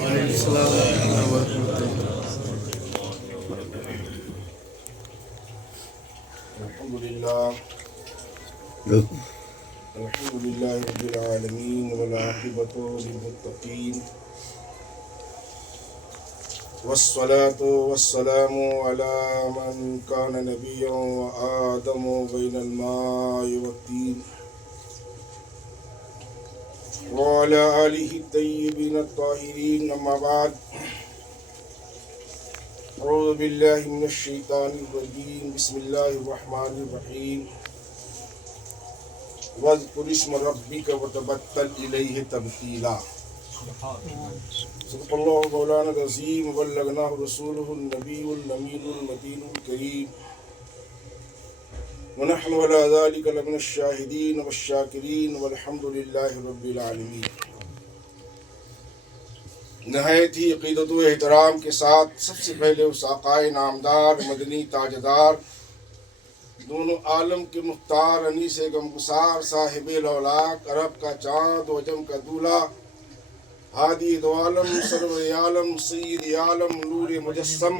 السلام علیکم ورحمۃ الحمد للہ رب العالمین والعاقبۃ للمتقین والصلاة والسلام على من كان نبيا وآدم بين الماء والطين وعلى آله الطيبين الطاهرين أما بعد أعوذ بالله من الشيطان الرجيم بسم الله الرحمن الرحيم واذكر اسم ربك وتبتل إليه تبتيلا صدق الله مولانا العظيم وبلغناه رسوله النبي الأمين المتين الكريم ونحن على ذلك لمن الشاهدين والشاكرين والحمد لله رب العالمين. نہایت ہی عقیدت و احترام کے ساتھ سب سے پہلے اس آقائے نامدار مدنی تاجدار دونوں عالم کے مختار انیس غمگسار صاحب لولاک عرب کا چاند و عجم کا دولہا ہادی دو عالم سرور عالم سید عالم نور مجسم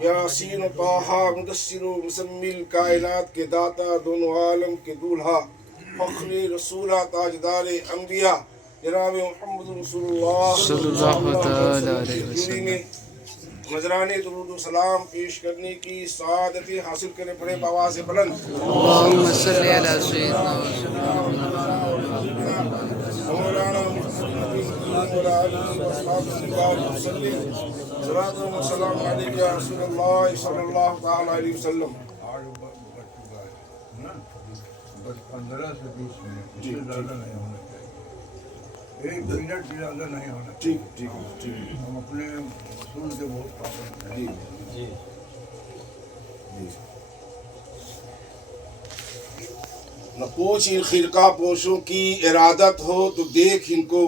یاسین و طٰہٰ مدثر و مسمل کائنات کے داتا دونوں عالم کے دولہا فخر رسولہ تاجدار انبیاء جناب محمد رسول اللہ صلی اللہ تعالی علیہ وسلم نذرانے درود و سلام پیش کرنے کی سعادت حاصل کرے پڑے بآواز بلند اللہم صلی علی سیدنا مولانا وعلى آله وصحبه وسلم صلاة وسلام علیک یا رسول اللہ صلی اللہ تعالی علیہ وسلم. بس 15 سے 20 منٹ سے زیادہ نہیں ہونا چاہیے. 1 منٹ سے زیادہ نہیں ہونا چاہیے. ٹھیک ہم اپنے اصول کے بہت پابند ہیں. جی نہ پوچھ ان خرقہ پوشوں کی ارادت ہو تو دیکھ ان کو،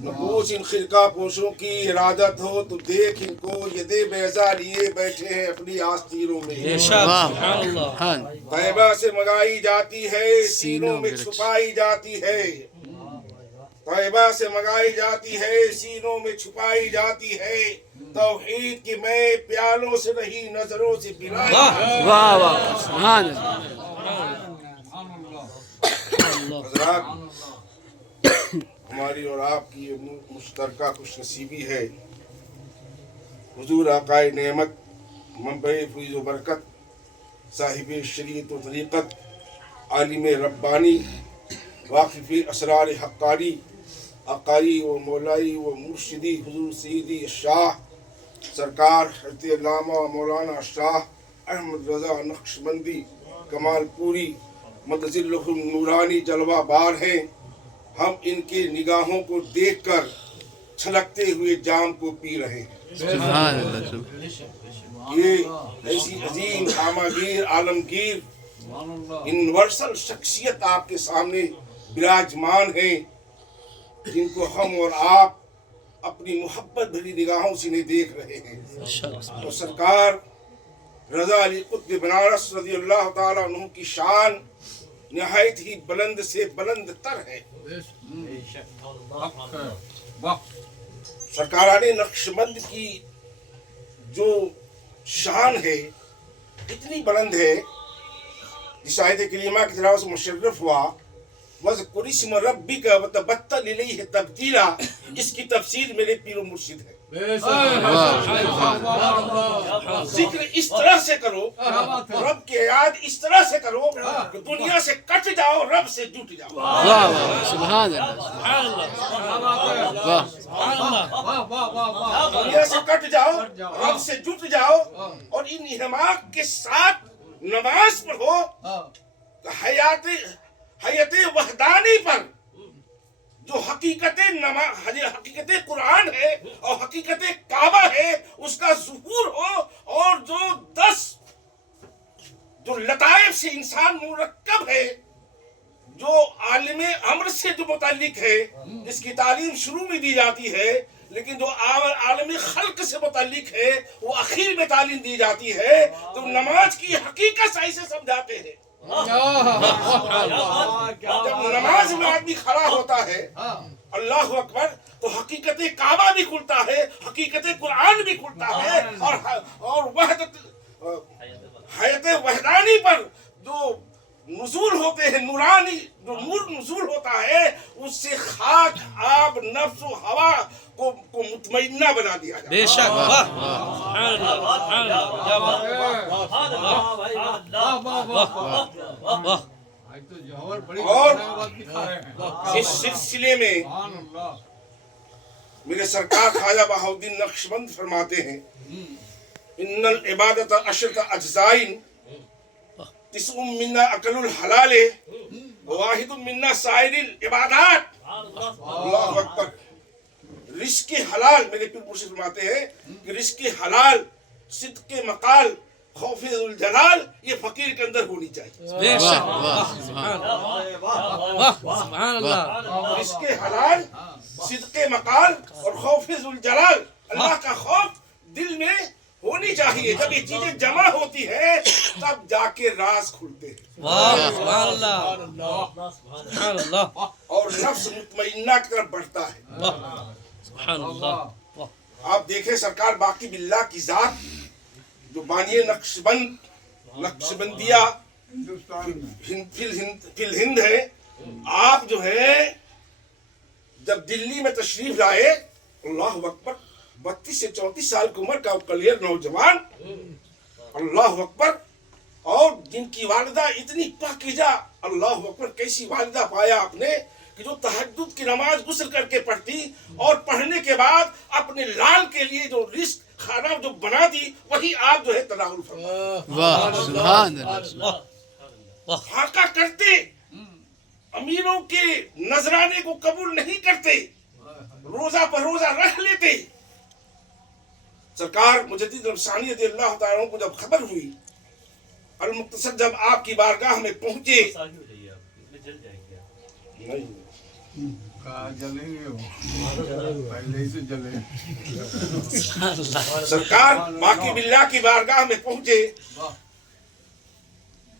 نہ پوچھ ان خرقہ پوشوں کی ارادت ہو تو دیکھ ان کو، یہ دے بیضا لیے بیٹھے ہیں اپنی آستینوں میں. طیبہ سے منگائی جاتی ہے سینوں میں چھپائی جاتی ہے، طیبہ سے منگائی جاتی ہے سینوں میں چھپائی جاتی ہے. توحید کی میں پیالوں سے نہیں نظروں سے پلائی. واہ واہ سبحان حضرات، ہماری اور آپ کی یہ مشترکہ خوش نصیبی ہے. حضور آقائے نعمت، منبع فیض و برکت، صاحب شریعت و طریقت، عالم ربانی، واقف اسرار حقانی، عقائی و مولائی و مرشدی حضور سیدی شاہ سرکار حضرت علامہ مولانا شاہ احمد رضا نقشبندی کمال پوری مدظلہم نورانی جلوہ بار ہیں. ہم ان کے نگاہوں کو دیکھ کر چھلکتے ہوئے جام کو پی رہے ہیں. سبحان اللہ. یہ ایسی عظیم عامگیر عالمگیر یونیورسل شخصیت آپ کے سامنے براجمان ہیں، جن کو ہم اور آپ اپنی محبت بھری نگاہوں سے نہیں دیکھ رہے ہیں. تو سرکار رضا علی قطب بنارس رضی اللہ تعالیٰ عنہ کی شان نہایت ہی بلند سے بلند تر ہے. سرکاران نقشبند کی جو شان ہے اتنی بلند ہے، جس آیت کریمہ کی تلاوت سے مشرف ہوا وَاذْكُرِ اسْمَ رَبِّكَ وَتَبَتَّلْ إِلَيْهِ تَبْتِيلًا، اس کی تفسیر میرے پیر و مرشد ہے. ذکر اس طرح سے کرو، رب کی یاد اس طرح سے کرو کہ دنیا سے کٹ جاؤ، رب سے جٹ جاؤ. واہ واہ سبحان اللہ. دنیا سے کٹ جاؤ، رب سے جٹ جاؤ، اور ان انہماک کے ساتھ نماز پڑھو. حیات وحدانی پر جو حقیقت قرآن ہے اور حقیقت کعبہ ہے اس کا ظہور ہو، اور جو 10 جو لطائف سے انسان مرکب ہے، جو عالم امر سے جو متعلق ہے، جس کی تعلیم شروع میں دی جاتی ہے، لیکن جو عالم خلق سے متعلق ہے وہ اخیر میں تعلیم دی جاتی ہے. تو نماز کی حقیقت ایسے سمجھاتے ہیں. جب نماز میں آدمی کھڑا ہوتا ہے، اللہ اکبر، تو حقیقت کعبہ بھی کھلتا ہے, حقیقت قرآن بھی کھلتا ہے, اور وحدت حیات وحدانی پر جو نزول ہوتے ہیں, نورانی جو نور نزول ہوتا ہے, اس سے خاک آب نفس و ہوا کو مطمئنہ بنا دیا جاتا ہے. بے شک. واہ سبحان اللہ سبحان اللہ کیا بات ہے. واہ آج تو جوہر بڑی اور بات دکھا رہے ہیں. اس سلسلے میں سبحان اللہ. میرے سرکار خواجہ بہاؤالدین نقشبند فرماتے ہیں, ان العبادت عشرۃ اجزائن تسع منا اکل الحلال واحد منا سائر العبادات. اللہ اکبر. رزق حلال, میرے پیر مرشد فرماتے ہیں کہ رزق حلال, صدق مقال, خوف ذوالجلال, یہ فقیر کے اندر ہونی چاہیے. بے شک. واہ سبحان اللہ واہ سبحان اللہ. رزق حلال, صدق مقال اور خوف ذوالجلال, اللہ کا خوف دل میں ہونی چاہیے. جب یہ چیزیں جمع ہوتی ہیں تب جا کے راز کھلتے ہیں واہ سبحان اللہ سبحان اللہ اور نفس مطمئنہ کی طرف بڑھتا ہے. سبحان اللہ. آپ دیکھیں سرکار باقی باللہ کی ذات جو بانی نقشبندیہ ہندوستان میں فی الہند ہے, آپ جو ہے جب دلی میں تشریف لائے, اللہ اکبر, 32 سے 34 سال کی عمر کا کلیئر نوجوان, اللہ اکبر, اور جن کی والدہ اتنی پاکیزہ, اللہ اکبر, کیسی والدہ پایا آپ نے کہ جو تہجد کی نماز غسل کر کے پڑھتی اور پڑھنے کے بعد اپنے لال کے لیے جو رزق کھانا جو بنا دی وہی آپ جو ہے تناول فرماتے. واہ سبحان اللہ. خاکہ کرتے, امیروں کے نذرانے کو قبول نہیں کرتے, روزہ پر روزہ رکھ لیتے. سرکار مجدد رمسانی رضی اللہ تعالیٰ عنہ کو جب خبر ہوئی, المختصر جب آپ کی بارگاہ میں پہنچے, کہا جلیں گے وہ پہلے ہی سے جلے. سرکار باقی باللہ کی بارگاہ میں پہنچے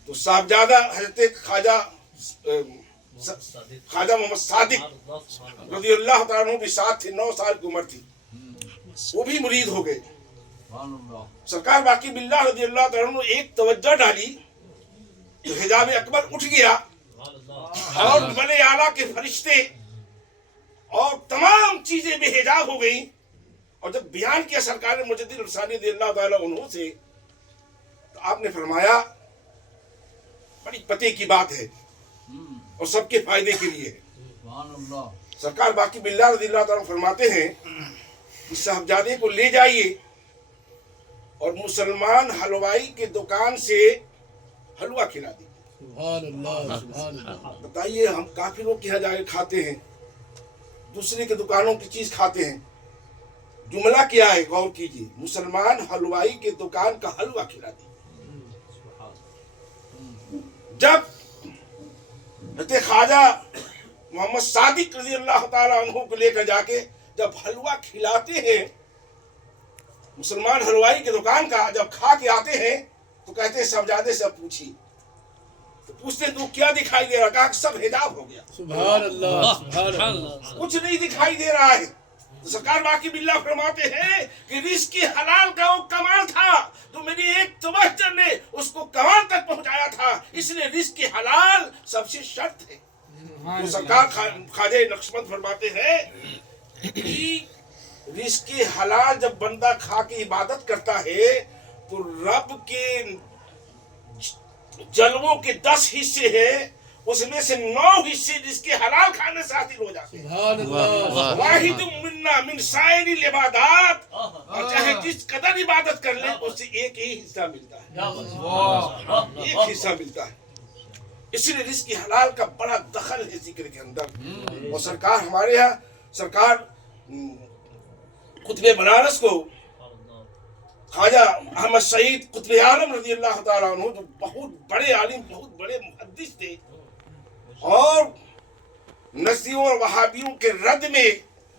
تو صاحبزادہ حضرت خواجہ محمد صادق رضی اللہ تعالیٰ عنہ بھی ساتھ تھے, 9 سال کی عمر تھی, وہ بھی مرید ہو گئے. سرکار باقی باللہ رضی اللہ تعالیٰ عنہ ایک توجہ ڈالی تو حجاب اکبر اٹھ گیا اور بڑے اعلیٰ کے فرشتے اور تمام چیزیں بے حجاب ہو گئیں. اور جب بیان کیا سرکار مجدد رمسانی رضی اللہ تعالیٰ عنہ سے تو آپ نے فرمایا بڑی پتے کی بات ہے اور سب کے فائدے کے لیے ہے. سرکار باقی باللہ رضی اللہ تعالیٰ عنہ فرماتے ہیں کہ صاحبزادے کو لے جائیے اور مسلمان حلوائی کے دکان سے حلوہ کھلا دیجیے. بتائیے, ہم کافروں کے یہاں جا کے کھاتے ہیں, دوسرے کے دکانوں کی چیز کھاتے ہیں, جملہ کیا ہے غور کیجیے, مسلمان حلوائی کے دکان کا حلوہ کھلا دیجیے. جب حضرت خواجہ محمد صادق رضی اللہ تعالیٰ عنہ کو لے کر جا کے جب حلوہ کھلاتے ہیں مسلمان حلوائی کے دکان کا, جب کھا کے آتے ہیں تو کہتے ہیں صاحبزادے سے پوچھیے, تو پوچھتے تو کیا دکھائی دے رہا, کہا کہ سب حجاب ہو گیا, سبحان اللہ سبحان اللہ. کچھ نہیں دکھائی دے رہا ہے. تو سرکار باقی باللہ فرماتے ہیں کہ رزق حلال کا وہ کمال تھا تو میری ایک توجہ نے اس کو کمال تک پہنچایا تھا, اس لیے رزق حلال سب سے شرط ہے. تو سرکار خواجہ نقشبند فرماتے ہیں کہ رزق حلال جب بندہ کھا کے عبادت کرتا ہے تو رب کے جلووں کے 10 حصے ہیں, اس میں سے 9 حصے رزق حلال کھانے سے حاصل ہو جاتے ہیں. واحد منا من سائر العبادات, اور چاہے جس قدر عبادت کر لیں اس سے ایک ہی حصہ ملتا ہے, ایک حصہ ملتا ہے. اس لیے رزق حلال کا بڑا دخل ہے ذکر کے اندر. اور سرکار ہمارے یہاں سرکار قطب بنارس کو خواجہ احمد سعید قطب عالم رضی اللہ تعالیٰ عنہ جو بہت بڑے عالم, بہت بڑے محدث تھے, اور نزدیوں اور وہابیوں کے رد میں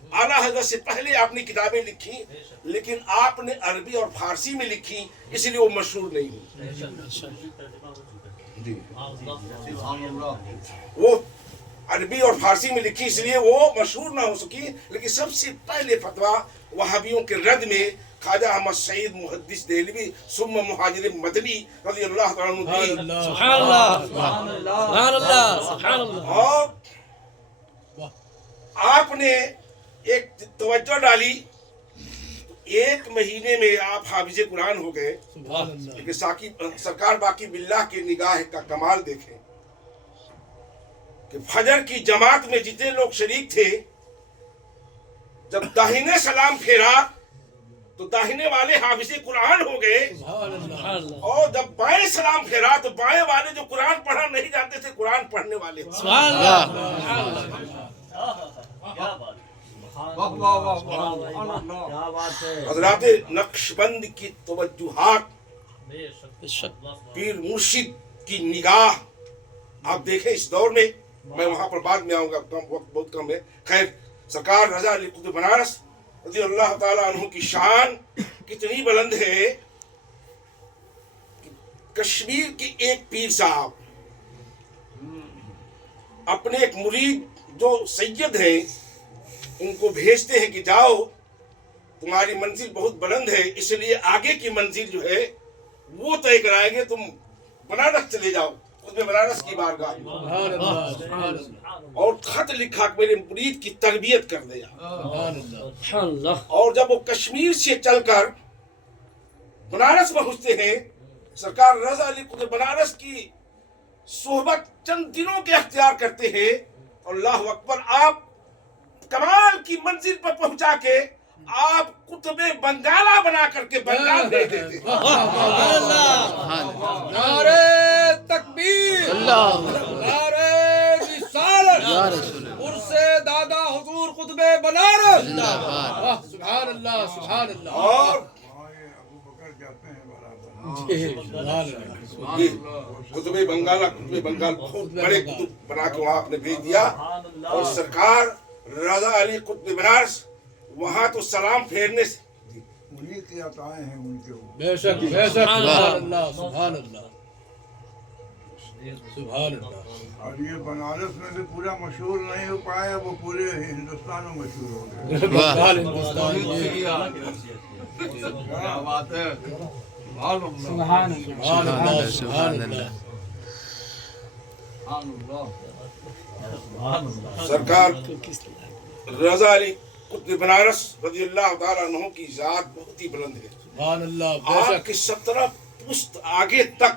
اعلیٰ حضرت سے پہلے آپ نے کتابیں لکھی, لیکن آپ نے عربی اور فارسی میں لکھی, اس لیے وہ مشہور نہیں ہوئی. وہ عربی اور فارسی میں لکھی اس لیے وہ مشہور نہ ہو سکی، لیکن سب سے پہلے فتویٰ وہابیوں کے رد میں خواجہ احمد سعید محدث دہلوی ثم مہاجر مدنی رضی اللہ تعالیٰ عنہ دی. سبحان اللہ سبحان اللہ سبحان اللہ. اور آپ نے ایک توجہ ڈالی، ایک مہینے میں آپ حافظ قرآن ہو گئے. لیکن سرکار باقی باللہ کی نگاہ کا کمال دیکھیں کہ فجر کی جماعت میں جتنے لوگ شریک تھے، جب داہنے سلام پھیرا تو داہنے والے حافظ قرآن ہو گئے، اور جب بائیں سلام پھیرا تو بائیں والے جو قرآن پڑھنا نہیں جانتے تھے قرآن پڑھنے والے. حضرات نقشبند کی توجہات، پیر مرشد کی نگاہ آپ دیکھیں اس دور میں. میں وہاں پر بعد میں آؤں گا، وقت بہت کم ہے. خیر، سرکار رضا علی قطب بنارس رضی اللہ تعالیٰ عنہ کی شان کتنی بلند ہے. کشمیر کے ایک پیر صاحب اپنے ایک مرید جو سید ہیں ان کو بھیجتے ہیں کہ جاؤ تمہاری منزل بہت بلند ہے، اس لیے آگے کی منزل جو ہے وہ طے کرائیں گے، تم بنارس چلے جاؤ، خود میں بنارس کی بارگاہ. اور خط لکھا کہ میرے مرید کی تربیت کر دیا. اور جب وہ کشمیر سے چل کر بنارس پہنچتے ہیں، سرکار رضا علی قطب بنارس کی صحبت چند دنوں کے اختیار کرتے ہیں، اور اللہ اکبر، آپ کمال کی منزل پر پہنچا کے آپ قطب بنگالہ بنا کر کے بنگال بھیج دیتے. نعرہ تکبیر، نعرہ رسالت، عرص دادا حضور قطب بنارس. سبحان اللہ سبحان اللہ. اور ابو بکر کہتے ہیں قطب بنگال بہت بڑے قطب بنا کے وہاں آپ نے بھیج دیا. اور سرکار رضا علی قطب بنارس وہاں تو سلام پھیرنے سے انہی کی عطائیں ہیں ان کے. بے شک بے شک. سبحان اللہ سبحان اللہ سبحان اللہ. اور یہ بنارس میں بھی پورا مشہور نہیں ہو پایا، وہ پورے ہندوستان میں مشہور ہو گئے. کیا بات ہے. سبحان اللہ سبحان اللہ. سرکار رضا علی قطب بنارس رضی اللہ تعالیٰ عنہ کی ذات بہت ہی بلند ہے. سبحان اللہ بے آپ شک. کی 17 پشت آگے تک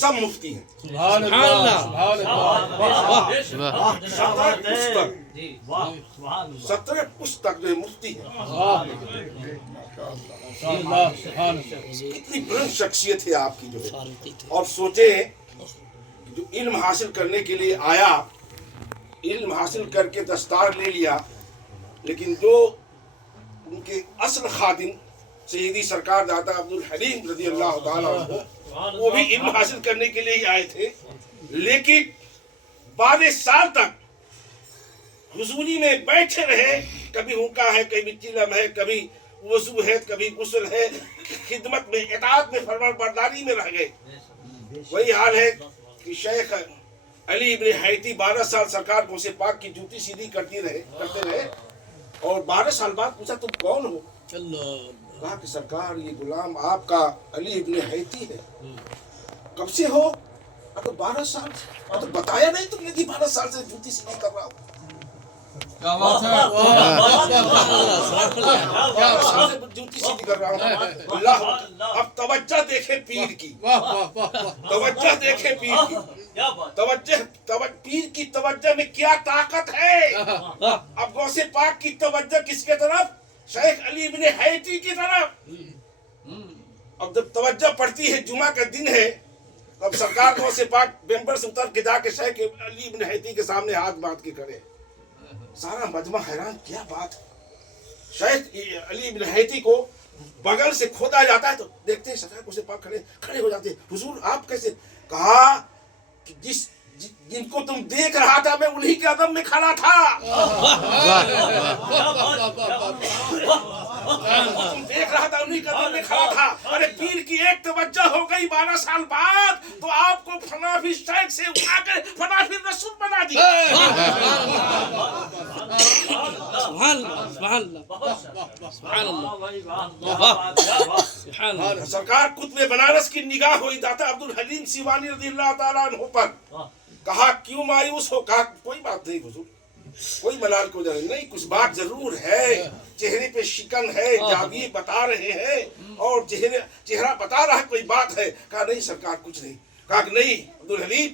سب مفتی ہیں. سبحان اللہ سبحان اللہ. 17 پشت تک جو ہے مفتی ہیں. کتنی بلند شخصیت ہے آپ کی جو ہے. اور سوچیں جو علم حاصل کرنے کے لیے آیا، علم حاصل کر کے دستار لے لیا، لیکن جو ان کے اصل خادم سیدی سرکار داتا عبدالحلیم رضی اللہ تعالیٰ عنہ، وہ بھی علم حاصل کرنے کے لیے ہی آئے تھے، لیکن 12 سال تک حضوری میں بیٹھے رہے. کبھی ہنکا ہے، کبھی چلم ہے، کبھی وضو ہے، کبھی غسل ہے، خدمت میں، اطاعت میں، فرمان برداری میں رہ گئے. وہی حال ہے کہ شیخ علی ابن حیتی 12 سال سرکار غوث پاک کی جوتی سیدھی کرتے رہے، اور 12 سال بعد پوچھا تم کون ہو؟ کہا کہ سرکار یہ غلام آپ کا علی ابن حیتی ہے. کب سے ہو؟ تو 12 سال. تو بتایا نہیں تم نے کہ 12 سال سے جوتی سیدھی کر رہا ہوں. جوتی سیدھی کر رہا ہوں. اللہ، اب توجہ دیکھیں پیر کی، توجہ دیکھیں پیر کی، پیر کی توجہ میں کیا طاقت ہے. اب غوث پاک کی توجہ کس کے طرف؟ شیخ علی ابن حیتی کی طرف. اب جب توجہ پڑتی ہے، جمعہ کا دن ہے، اب سرکار غوث پاک ممبر سے اتر کے جا کے شیخ علی ابن حیتی کے سامنے ہاتھ باندھ کے کھڑے. سارا مجمع حیران، کیا بات ہے. شیخ علی ابن حیتی کو بغل سے کھودا جاتا ہے تو دیکھتے ہیں سرکار غوث پاک کھڑے ہو جاتے ہیں. حضور آپ کیسے؟ کہا کہ جن کو تم دیکھ رہا تھا میں انہی کے عدم میں کھڑا تھا. تم دیکھ رہا تھا اپنی قدر میں کھڑا تھا. ارے پیر کی ایک توجہ ہو گئی 12 سال بعد تو آپ کو فنافی شیخ سے اٹھا کر فنافی رسول بنا دیا. سبحان اللہ سبحان اللہ سبحان اللہ سبحان اللہ. سرکار قطب بنارس کی نگاہ ہوئی داتا عبدالحلیم سیوانی رضی اللہ تعالیٰ عنہ پر. کہا کیوں مایوس ہو؟ کہا کوئی بات نہیں حضور, کوئی ملال کو جانے نہیں, کچھ بات ضرور ہے, چہرے پہ شکن ہے, جاویے بتا رہے ہیں اور چہرہ بتا رہا ہے کوئی بات ہے. کہا نہیں سرکار کچھ نہیں. کہا کہ نہیں عبدالحلیم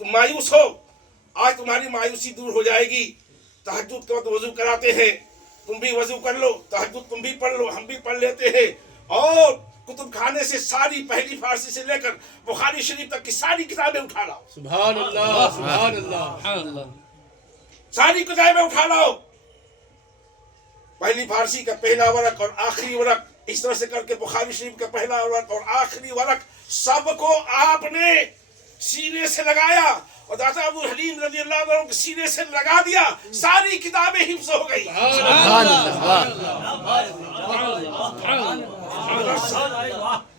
تم مایوس ہو, آج تمہاری مایوسی دور ہو جائے گی. تہجد کے وقت وضو کراتے ہیں, تم بھی وضو کر لو, تہجد تم بھی پڑھ لو, ہم بھی پڑھ لیتے ہیں. اور کتب خانے سے ساری پہلی فارسی سے لے کر بخاری شریف تک کی ساری کتابیں اٹھا لاؤ. سبحان اللہ سبحان اللہ سبحان اللہ. ساری کتابیں اٹھا لاؤ. پہلی فارسی کا پہلا ورق اور آخری ورق, اس طرح سے کر کے بخاری شریف کا پہلا ورق اور آخری ورق سب کو آپ نے سینے سے لگایا اور داتا عبدالحلیم رضی اللہ عنہ کے سینے سے لگا دیا. ساری کتابیں حفظ ہو گئی.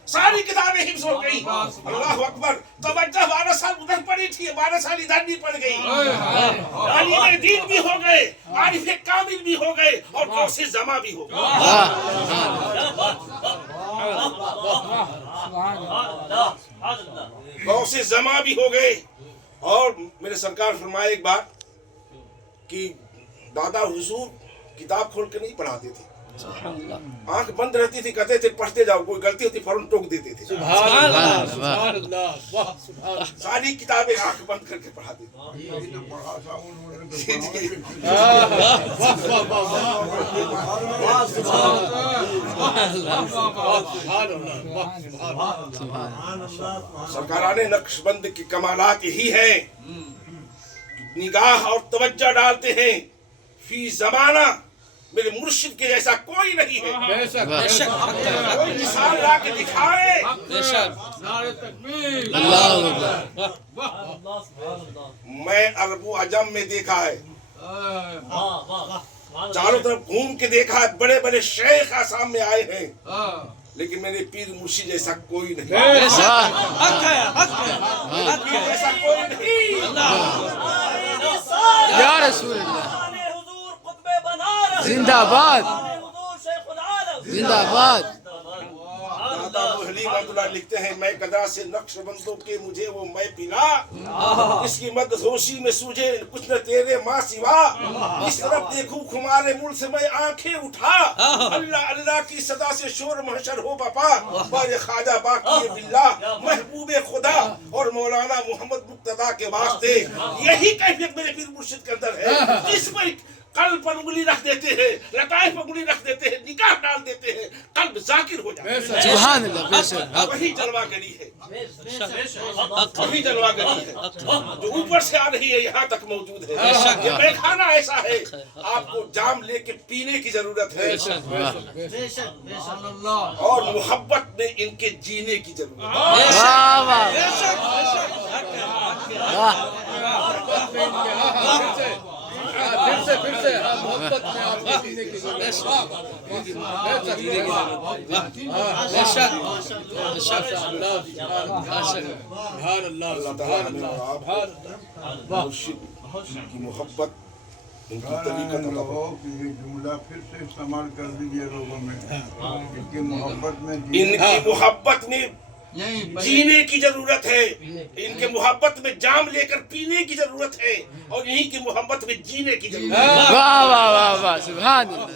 ساری کتابیں حفظ ہو گئی. اللہ اکبر. توجہ 12 سال ادھر پڑی تھی, 12 سال ادھر بھی پڑ گئی. عالم دین بھی ہو گئے, عارف کامل بھی ہو گئے اور غوث زماں بھی ہو گئے. غوث زماں بھی ہو گئے. اور میرے سرکار فرمائے ایک بات کہ دادا حضور کتاب کھول کے نہیں پڑھاتے تھے, آنکھ بند رہتی تھی, کہتے تھے پڑھتے جاؤ, کوئی غلطی ہوتی فوراً ٹوک دیتے تھے. سبحان اللہ سبحان اللہ واہ سبحان اللہ. ساری کتابیں آنکھ بند کر کے پڑھاتے تھے. پڑھا تھا انہوں نے سرکاران نقش بند کی کمالات یہی ہیں, نگاہ اور توجہ ڈالتے ہیں. فی زمانہ میرے مرشد کے جیسا کوئی نہیں ہے. بے شک بے شک کوئی مثال لا کے دکھائے. بے شک. نعرہ تکبیر. اللہ اکبر. میں عرب و عجم میں دیکھا ہے, چاروں طرف گھوم کے دیکھا ہے, بڑے بڑے شیخ آسام میں آئے ہیں, لیکن میرے پیر مرشد جیسا کوئی نہیں. بے شک. حق ہے حق ہے حق پیر ہے. جیسا کوئی نہیں. یا رسول اللہ زندہ باد زندہ باد. داتا ابوالحلیم رحمۃ اللہ لکھتے ہیں میں گدا سے نقش بندوں کے مجھے وہ میں پلا, اس کی مدہوشی میں سوجے کچھ نہ تیرے ماں سوا, اس طرف دیکھوں خمارے ملک سے میں آنکھیں اٹھا, اللہ اللہ کی صدا سے شور محشر ہو بپا, بار خواجہ باقی باللہ محبوب خدا اور مولانا محمد مقتدیٰ کے واسطے. یہی کیفیت میرے پیر مرشد کے اندر ہے, جس پر قلب پر انگلی رکھ دیتے ہیں, لطائف پر انگلی رکھ دیتے ہیں, نگاہ ڈال دیتے ہیں, قلب ذاکر ہو جاتا ہے. سبحان اللہ. بے شک. وہی جلوہ گری ہے, وہی جلوہ گری ہے جو اوپر سے آ رہی ہے یہاں تک موجود ہے. یہ میخانہ ایسا ہے آپ کو جام لے کے پینے کی ضرورت ہے اور محبت میں ان کے جینے کی ضرورت ہے. واہ واہ پھر سے محبت میں آپ کے سینے کی ضرورت ہے. سبحان اللہ اللہ تعالیٰ ہمیں اور آپ کو مرشد کی محبت, ان کی طریقت عطا فرمائے. لوگوں کی یہ جملہ پھر سے استعمال کر دیجیے لوگوں میں, ان کی محبت میں ان کی محبت میں جینے کی ضرورت ہے, ان کے محبت میں جام لے کر پینے کی ضرورت ہے اور انہی کی محبت میں جینے کی ضرورت ہے. واہ واہ واہ واہ. سبحان اللہ.